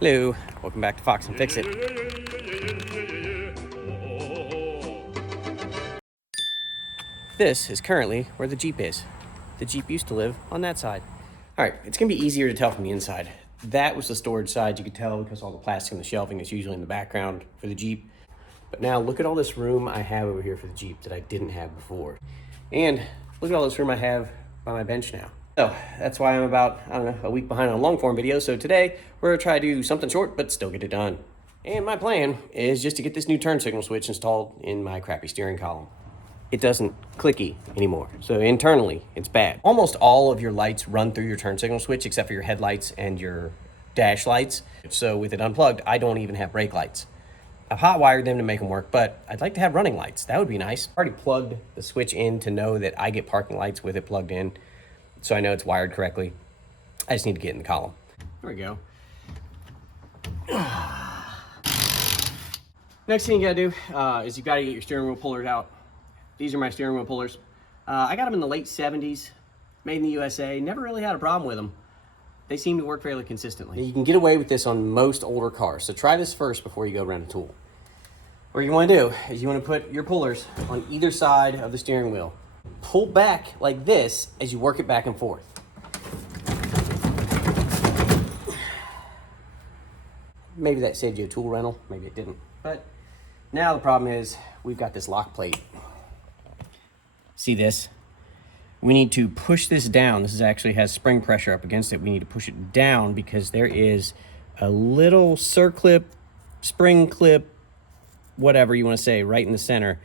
Hello, welcome back to Fox and Fix It. This is currently where the Jeep is. The Jeep used to live on that side. All right, it's gonna be easier to tell from the inside. That was the storage side, you could tell because all the plastic and the shelving is usually in the background for the Jeep. But now look at all this room I have over here for the Jeep that I didn't have before. And look at all this room I have by my bench now. So that's why I'm about, I don't know, a week behind on long form videos. So today we're gonna try to do something short, but still get it done. And my plan is just to get this new turn signal switch installed in my crappy steering column. It doesn't clicky anymore. So internally, it's bad. Almost all of your lights run through your turn signal switch except for your headlights and your dash lights. So with it unplugged, I don't even have brake lights. I've hot-wired them to make them work, but I'd like to have running lights. That would be nice. I already plugged the switch in to know that I get parking lights with it plugged in, so I know it's wired correctly. I just need to get in the column. There we go. Next thing you gotta do is you gotta get your steering wheel pullers out. These are my steering wheel pullers. I got them in the late 70s, made in the USA. Never really had a problem with them. They seem to work fairly consistently. You can get away with this on most older cars, so try this first before you go rent a tool. What you wanna do is you wanna put your pullers on either side of the steering wheel. Pull back like this as you work it back and forth. Maybe that saved you a tool rental, maybe it didn't. But now the problem is we've got this lock plate. See this? We need to push this down. This actually has spring pressure up against it. We need to push it down because there is a little circlip, spring clip, whatever you want to say, right in the center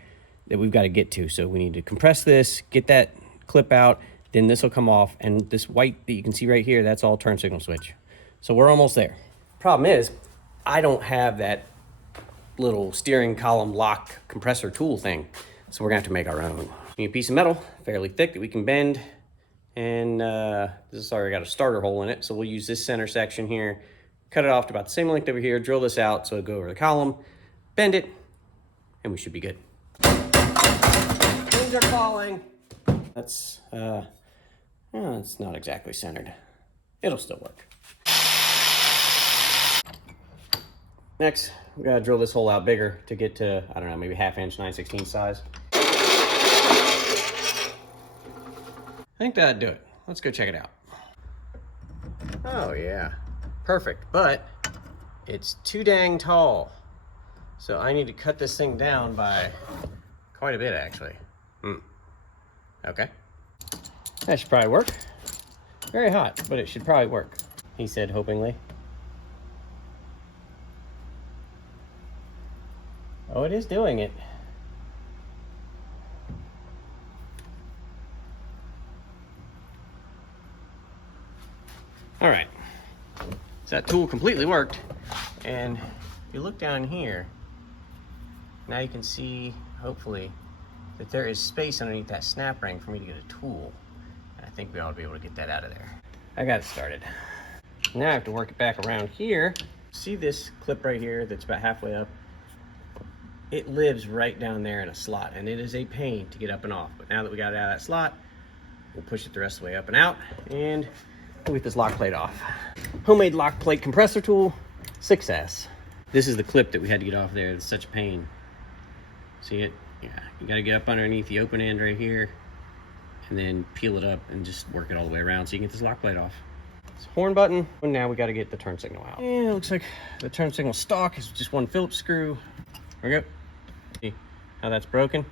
that we've got to get to. So we need to compress this, get that clip out, then this will come off, and this white that you can see right here, that's all turn signal switch. So we're almost there. Problem is, I don't have that little steering column lock compressor tool thing, so we're gonna have to make our own. We need a piece of metal, fairly thick, that we can bend, and this has already got a starter hole in it, so we'll use this center section here, cut it off to about the same length over here, drill this out so it'll go over the column, bend it, and we should be good. Things are falling. That's, it's not exactly centered. It'll still work. Next, we gotta drill this hole out bigger to get to, I don't know, maybe 1/2 inch, 9/16 size. I think that'd do it. Let's go check it out. Oh yeah, perfect, but it's too dang tall. So I need to cut this thing down by quite a bit, actually. Okay. That should probably work. Very hot, but it should probably work, he said hopingly. Oh, it is doing it. All right, so that tool completely worked. And if you look down here, now you can see, hopefully, that there is space underneath that snap ring for me to get a tool. And I think we ought to be able to get that out of there. I got it started. Now I have to work it back around here. See this clip right here that's about halfway up? It lives right down there in a slot, and it is a pain to get up and off. But now that we got it out of that slot, we'll push it the rest of the way up and out, and we'll get this lock plate off. Homemade lock plate compressor tool, success. This is the clip that we had to get off there. It's such a pain. See it? Yeah, you gotta get up underneath the open end right here, and then peel it up and just work it all the way around so you can get this lock plate off. It's a horn button, and now we gotta get the turn signal out. And it looks like the turn signal stock is just one Phillips screw. There we go. See how that's broken?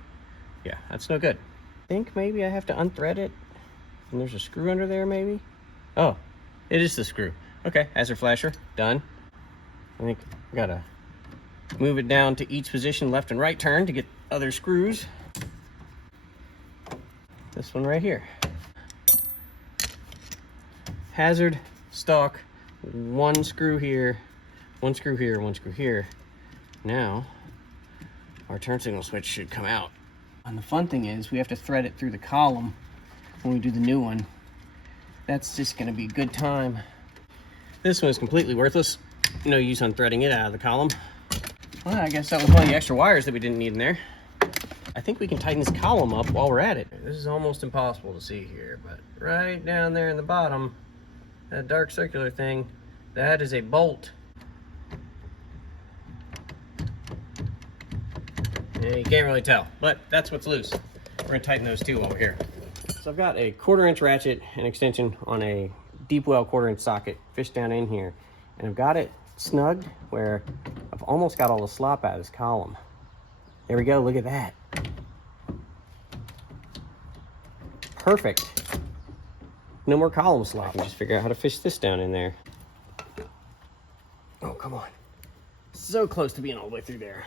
Yeah, that's no good. I think maybe I have to unthread it, and there's a screw under there maybe? Oh, it is the screw. Okay, hazard flasher, done. I think we gotta move it down to each position, left and right turn, to get other screws. This one right here. Hazard, stock, one screw here, one screw here, one screw here. Now, our turn signal switch should come out. And the fun thing is, we have to thread it through the column when we do the new one. That's just gonna be a good time. This one is completely worthless. No use on threading it out of the column. Well, I guess that was one of the extra wires that we didn't need in there. I think we can tighten this column up while we're at it. This is almost impossible to see here, but right down there in the bottom, that dark circular thing, that is a bolt Yeah, you can't really tell, but that's what's loose. We're gonna tighten those two over here. So I've got a 1/4-inch ratchet and extension on a deep well 1/4-inch socket fished down in here, and I've got it snugged where I've almost got all the slop out of this column. There we go, look at that. Perfect. No more column slop. I can just figure out how to fish this down in there. Oh, come on. So close to being all the way through there.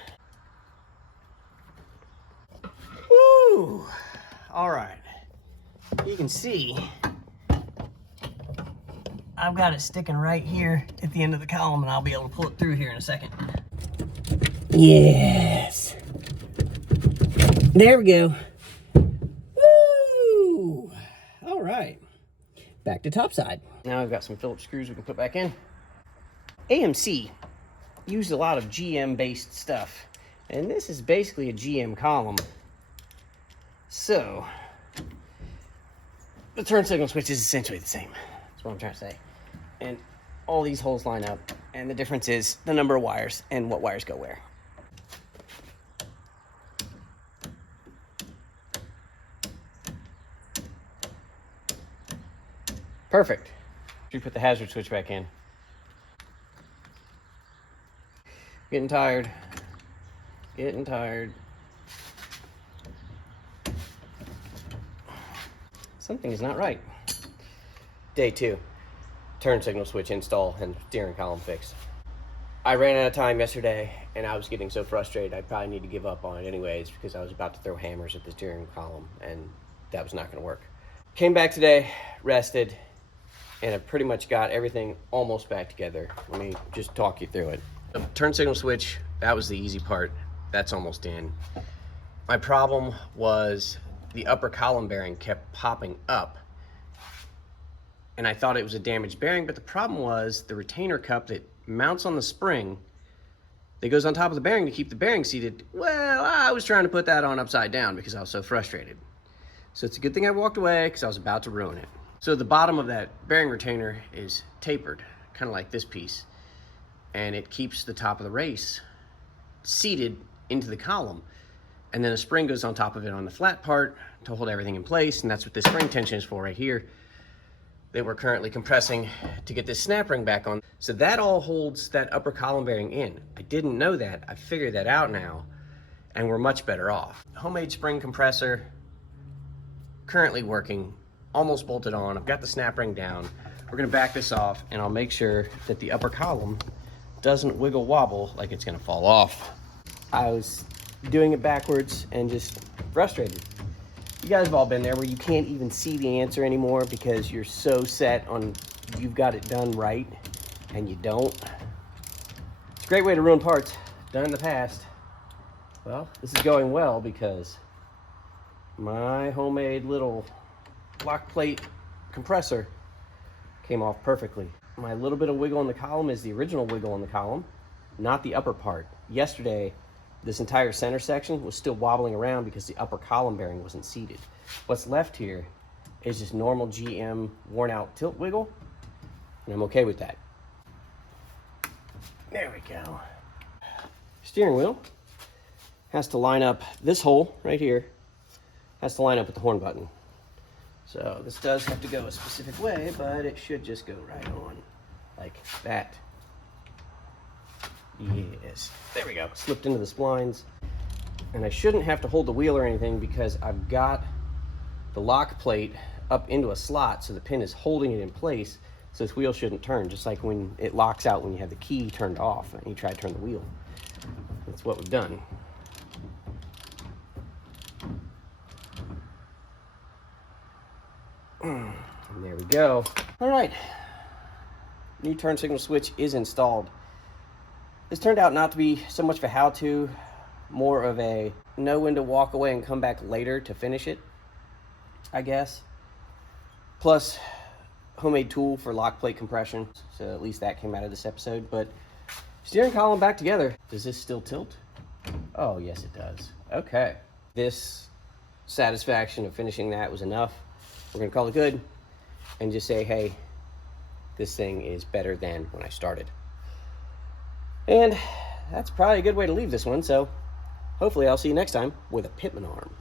Woo! All right. You can see I've got it sticking right here at the end of the column, and I'll be able to pull it through here in a second. Yes. There we go. Woo! All right. Back to topside. Now I've got some Phillips screws we can put back in. AMC used a lot of GM-based stuff, and this is basically a GM column. So, the turn signal switch is essentially the same. That's what I'm trying to say. And all these holes line up, and the difference is the number of wires and what wires go where. Perfect. We put the hazard switch back in. Getting tired. Getting tired. Something is not right. Day 2. Turn signal switch install and steering column fix. I ran out of time yesterday, and I was getting so frustrated I probably need to give up on it anyways, because I was about to throw hammers at the steering column, and that was not going to work. Came back today, rested, and I pretty much got everything almost back together. Let me just talk you through it. The turn signal switch, that was the easy part. That's almost in. My problem was the upper column bearing kept popping up, and I thought it was a damaged bearing, but the problem was the retainer cup that mounts on the spring that goes on top of the bearing to keep the bearing seated. Well, I was trying to put that on upside down because I was so frustrated. So it's a good thing I walked away, because I was about to ruin it. So the bottom of that bearing retainer is tapered, kind of like this piece, and it keeps the top of the race seated into the column. And then a spring goes on top of it on the flat part to hold everything in place, and that's what this spring tension is for right here, that we're currently compressing to get this snap ring back on. So that all holds that upper column bearing in. I didn't know that. I figured that out now, and we're much better off. Homemade spring compressor, currently working, almost bolted on. I've got the snap ring down. We're gonna back this off, and I'll make sure that the upper column doesn't wiggle wobble like it's gonna fall off. I was doing it backwards and just frustrated. You guys have all been there where you can't even see the answer anymore because you're so set on you've got it done right and you don't. It's a great way to ruin parts. Done in the past. Well, this is going well because my homemade little lock plate compressor came off perfectly. My little bit of wiggle in the column is the original wiggle in the column, not the upper part. Yesterday, this entire center section was still wobbling around because the upper column bearing wasn't seated. What's left here is just normal GM worn out tilt wiggle, and I'm okay with that. There we go. Steering wheel has to line up, this hole right here has to line up with the horn button. So this does have to go a specific way, but it should just go right on like that. Yes, there we go. Slipped into the splines. And I shouldn't have to hold the wheel or anything because I've got the lock plate up into a slot, so the pin is holding it in place, so this wheel shouldn't turn, just like when it locks out when you have the key turned off and you try to turn the wheel. That's what we've done. And there we go. All right, new turn signal switch is installed. This turned out not to be so much of a how-to, more of a know when to walk away and come back later to finish it, I guess. Plus, homemade tool for lock plate compression, so at least that came out of this episode. But steering column back together. Does this still tilt? Oh, yes it does. Okay. This satisfaction of finishing that was enough. We're gonna call it good and just say, hey, this thing is better than when I started. And that's probably a good way to leave this one, so Hopefully I'll see you next time with a Pitman arm.